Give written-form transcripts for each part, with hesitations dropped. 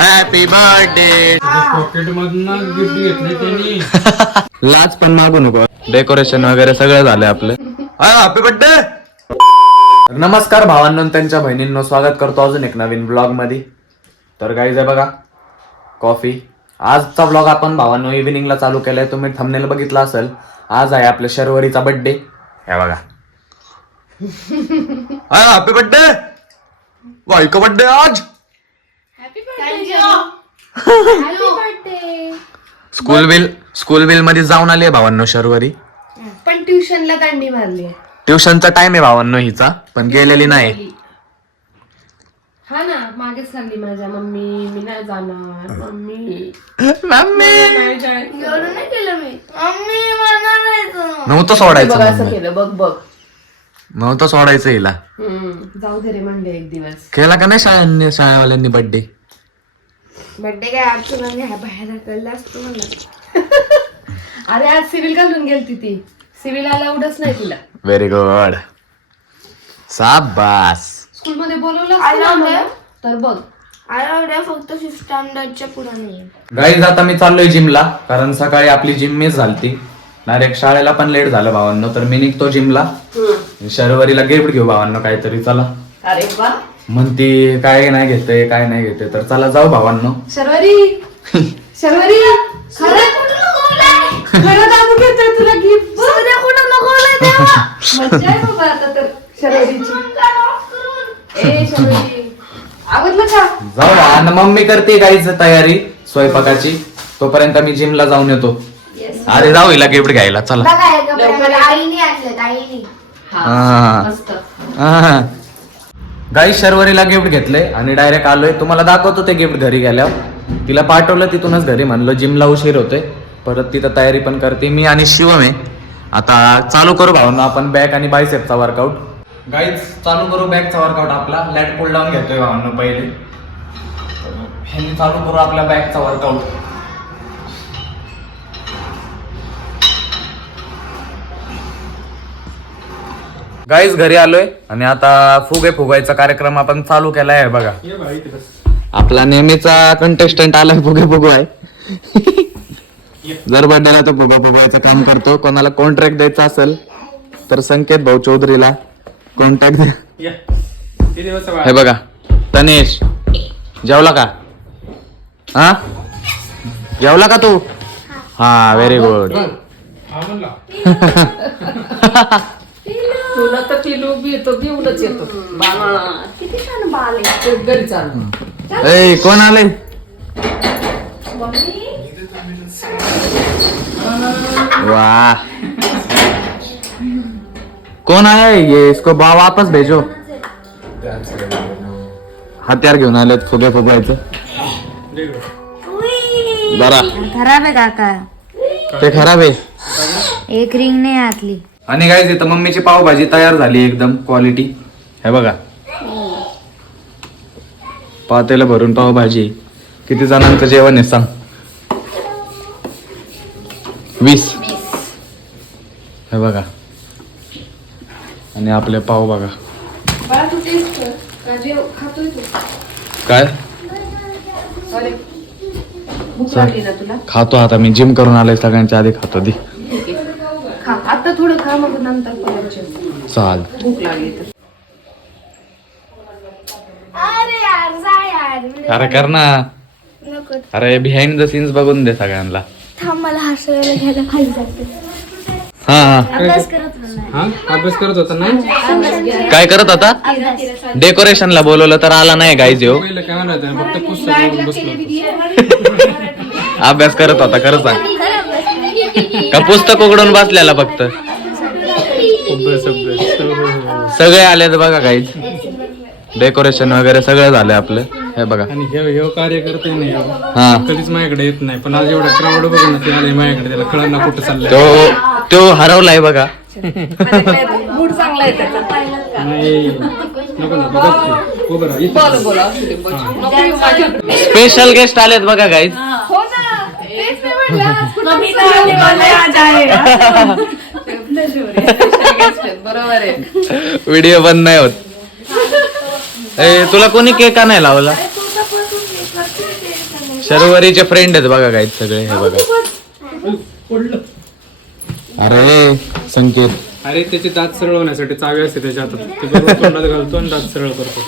Happy birthday. Pocket मधून gift घेतले त्यांनी. लाज पण मागू नको. डेकोरेशन वगैरे सगळं झालंय आपलं. Happy birthday. नमस्कार भावांनो, त्यांच्या बहिणींनो, स्वागत करतो अजून एक नवीन ब्लॉग मध्ये. तर गाईज आहे बघा कॉफी. आजचा ब्लॉग आपण भावांनो इव्हिनिंगला चालू केलाय. तुम्ही थंबनेल बघितला असेल. आज आहे आपल्या शर्वरीचा बर्थडे. हे बघा. Happy birthday. वाई का बर्थडे आज. स्कूल बिल मध्ये जाऊन आली भावांनो शर्वरी. पण ट्युशनला दांडी मारली. ट्युशनचा टाइम आहे भावांनो हिचा, पण गेलेली नाही. हा ना, मागेच सांगली माझ्या मम्मी मी नाही जाणार. मम्मी एवढं नाही केलं मी. मम्मी मला नाही नव्हतं सोडायचं. बघ असं मम्मी. केलं, बघ बघ. नव्हतं सोडायचं हिला. जाऊ दे रे म्हणले एक दिवस. केला का नाही शाळेवाल्यांनी बर्थडे. बर्थडे काय आज तुला मी बाहेर कळलं असतो मला. अरे आज सिव्हिल घालून गेलती ती. सिव्हिल अलाउडच नाही तिला. Very good. शाबास. स्कूल मध्ये बोलवलं असतं ना आम्हाला. तर बघ आला फक्त स्टँडर्डच्या पुढे नाही. गाईज आता मी चाललोय जिमला, कारण सकाळी आपली जिम मिस झालती. डायरेक्ट शाळेला पण लेट झालं भावांनो. तर मी निघतो जिमला. शर्वरीला गिफ्ट घेऊ भावांनो काहीतरी. चला. अरे वा. म्हणती काय नाही घेते काय नाही घेते. तर चला जाऊ भावांनो. शर्वरी शर्वरी खरं दाबून घेतोय तुला गिफ्ट. मज्जा आहे बाबा आता तर शर्वरीची. ए शर्वरी आवडलं का. जाऊ आणि मम्मी करते गाईच तयारी स्वयंपाकाची. तोपर्यंत मी जिमला जाऊन येतो. अरे जाऊ हिला गिफ्ट घ्यायला. चला. आईने आणलं आईने. हा. मस्त. गाई शर्वरीला गिफ्ट घेतलंय आणि डायरेक्ट आलोय. तुम्हाला दाखवतो ते गिफ्ट घरी गेल्यावर. तिला पाठवलं तिथूनच घरी. म्हणलं जिमला उशीर होतोय. परत तिथं तयारी पण करते मी आणि शिवम आहे. आता चालू करू भावना आपण बॅक आणि बायसेपचा वर्कआउट. गाईज चालू करू बॅकचा वर्कआउट आपला. लॅट पुल डाऊन घेतोय भावना पहिले. ह्यांनी चालू करू आपल्या बॅकचा वर्कआउट. गाईज घरी आलोय आणि आता फुगायचा कार्यक्रम आपण चालू केलाय. बघा ये भाई इथे बस. आपला नेहमीचा कंटेस्टंट आलाय. फुगे आहे. जर बड्डेला तो फुगायचं काम करतो. कोणाला कॉन्ट्रॅक्ट द्यायचा असेल तर संकेत भाऊ चौधरीला कॉन्टॅक्ट द्या. ये. किती वाजता बाहेर? हे बघा तनेश जेवला का. हा जेवला का तू. हा व्हेरी गुड. हा म्हणला. तुला तर पिलू बी येतो घेऊनच येतो. किती छान बाल आहे. घरी चालू. ए कोण आले. वाह कौन आया है ये. इसको वापस भेजो. हत्यार घेऊन आलेत फुगायचं. जरा खराब आहे काका. ते खराब आहे. एक रिंग नाही आतली. आणि काय तिथं मम्मीची पावभाजी तयार झाली एकदम क्वालिटी. हे बघा पातेलं भरून पावभाजी. किती जणांचं जेवण आहे सांग. 20. हे बघा आणि आपले पाव बघा. बाळा तू टेस्ट कर. का जेव खातोय तू. काय अरे भूक लागली ना तुला. खातो आता मी. जिम करून आलोय सगळ्यांच्या आधी खातो. दी खा आता थोडं खा मग नंतर परत जेव. चाल. भूक लागली तर. अरे यार जा यार. अरे कर ना. नको अरे बिहाइंड द सीन्स बघून दे सगळ्यांना. थांब मला हसायला घ्यायला खाली जाते. हा अभ्यास करत नाही. हा अभ्यास करत होता ना. काय करत होता. डेकोरेशनला बोलवलं तर आला नाही गाईज. येऊ पहिलं काय म्हणायचं फक्त पुस्तक घेऊन बसलो होतो. अभ्यास करत होता खरं सांग. का पुस्तक उघडून बसलेला फक्त. सगळे आलेत बघा गाईज. डेकोरेशन वगैरे सगळं झालंय आपलं. हे बघा आणि हे कार्य करते नाही हा कधीच माझ्याकडे येत नाही. पण आज एवढा क्राऊड बघून ते आले माझ्याकडे. त्याला कळलं ना कुठं चाललंय. तो हरवलाय बघा. मूड चांगला आहे त्याचा. नाही नको ना बघ उभं राहा. इथं. बोल बोला असू दे, बस. नको येऊ माझ्याकडे. स्पेशल गेस्ट आलेत बघा गाईज. हो ना तेच मी म्हटलं आज कुठं आज आहे. बरोबर आहे. व्हिडिओ बंद नाही होत. ए तुला कोणी केक नाही लावला. शर्वरीचे फ्रेंड आहेत बघा काय सगळे हे बघा. पडलं. अरे संकेत अरे त्याचे दात सरळ होण्यासाठी चावी असते त्याच्या हातात, ते बरोबर तोंडात घालतो आणि दात सरळ करतो.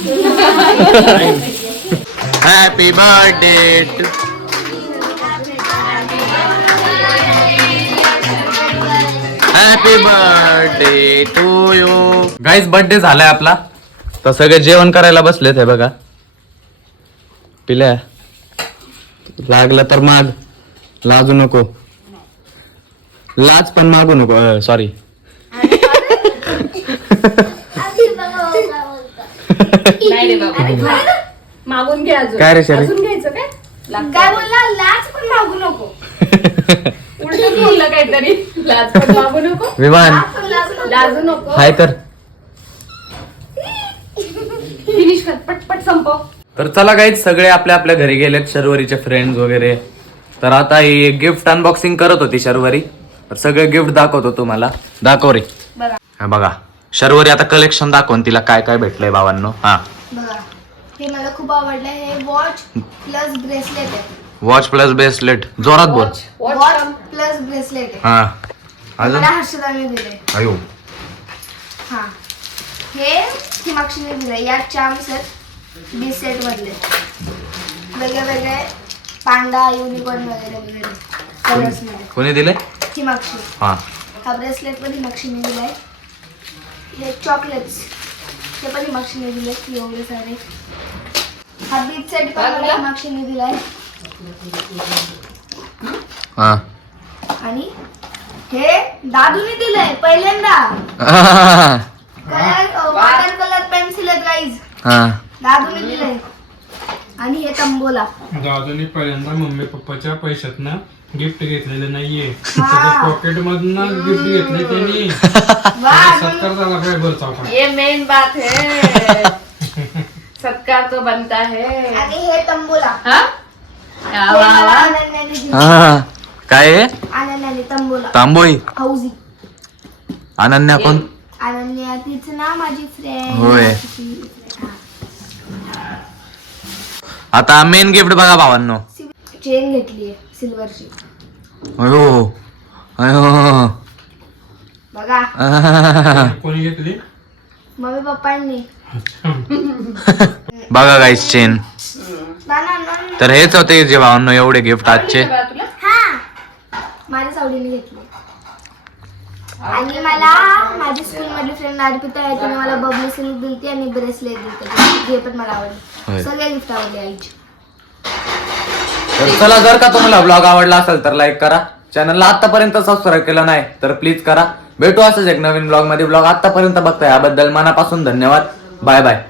Happy birthday happy birthday to you. Guys birthday झालाय आपला, तर सगळे जेवण करायला बसलेत हे बघा. पिल्या लागलं तर माग, लाजू नको, लाज पण मागू नको. सॉरी नाही रे बाबा, मागून घे अजून. काय रे शरी? अजून घ्यायचं काय? काय बोलला? लाच पण मागू नको. उलटच बोललं काहीतरी. लाज पण मागू नको, विमान लाजू नको. हाय तर फिनिश कर, पटपट संपव. तर चला गाईज सगळे आपल्या आपल्या घरी गेलेत, शर्वरीचे फ्रेंड्स वगैरे. तर आता ही गिफ्ट अनबॉक्सिंग करत होती शर्वरी, तर सगळे गिफ्ट दाखवतो तुम्हाला. दाखव रे. बघा हा बघा शर्वरी आता कलेक्शन दाखवून तिला काय काय भेटलंय भावांनो. हा बघा, हे मला खूप आवडलं. हे वॉच प्लस ब्रेसलेट आहे. वॉच प्लस ब्रेसलेट, जोरात बोल. वॉच प्लस ब्रेसलेट आहे. हा अजून मला हर्षदाने दिले. अयो हा, हे हिमाक्षीने दिले. या चार्म सेट बी सेट मधले वेगळे वेगळे पांडा, युनिकॉर्न वगैरे वगैरे कलर्स मध्ये. कोणी दिले? हिमाक्षी. हा हा ब्रेसलेट पण हिमाक्षीने दिलाय. हे चॉकलेट्स ते पण हिमाक्षीने दिले एवढे सारे. हा बीच सेट पण मला हिमाक्षीने दिलाय. हा आणि हे दादूने दिलंय पहिल्यांदा. वॉटर कलर पेन्सिल आहेत गाईज, हा दादूने दिलंय. आणि हे तंबोला. दादूने पहिल्यांदा मम्मी पप्पाच्या पैशातनं गिफ्ट घेतलेलं नाहीये, हा. पॉकेट मधून गिफ्ट घेतले त्यांनी. वा, सत्कार झाला काय बरं चौका. ये मेन बात है. सत्कार तो बनता है. आणि हे तंबोला. हा? हे मला अनन्याने दिलं. हा काय आहे? अनन्याने तंबोला. तांबोई. हौजी. अनन्या कोण? अनन्या तिचं ना माझी फ्रेंड. होय. आता मेन गिफ्ट बघा भावांनो. चेन घेतलीये सिल्वरची. अयो अयो बघा कोणी घेतली? मम्मी पप्पांनी. बघा गाईस चेन. ना ना ना. तर हेच होते जे भावांनो एवढे गिफ्ट आजचे. तुला हा, माझ्या सावडीने घेतली. आणि मला माझी स्कूल मधली फ्रेंड अर्पिता आहे, तिने मला बबली सिल्क दिलती आणि ब्रेसलेट दिलते, जे पण मला होय. आवडले. सगळे गिफ्ट आवडले आईची. तर चला, जर का तुम्हाला ब्लॉग आवडला असेल तर लाईक करा. चॅनलला आतापर्यंत सबस्क्राईब केलं नाही तर प्लीज करा. भेटू असंच एक नवीन ब्लॉग मध्ये. ब्लॉग आतापर्यंत बघताय याबद्दल मनापासून धन्यवाद. Bye bye.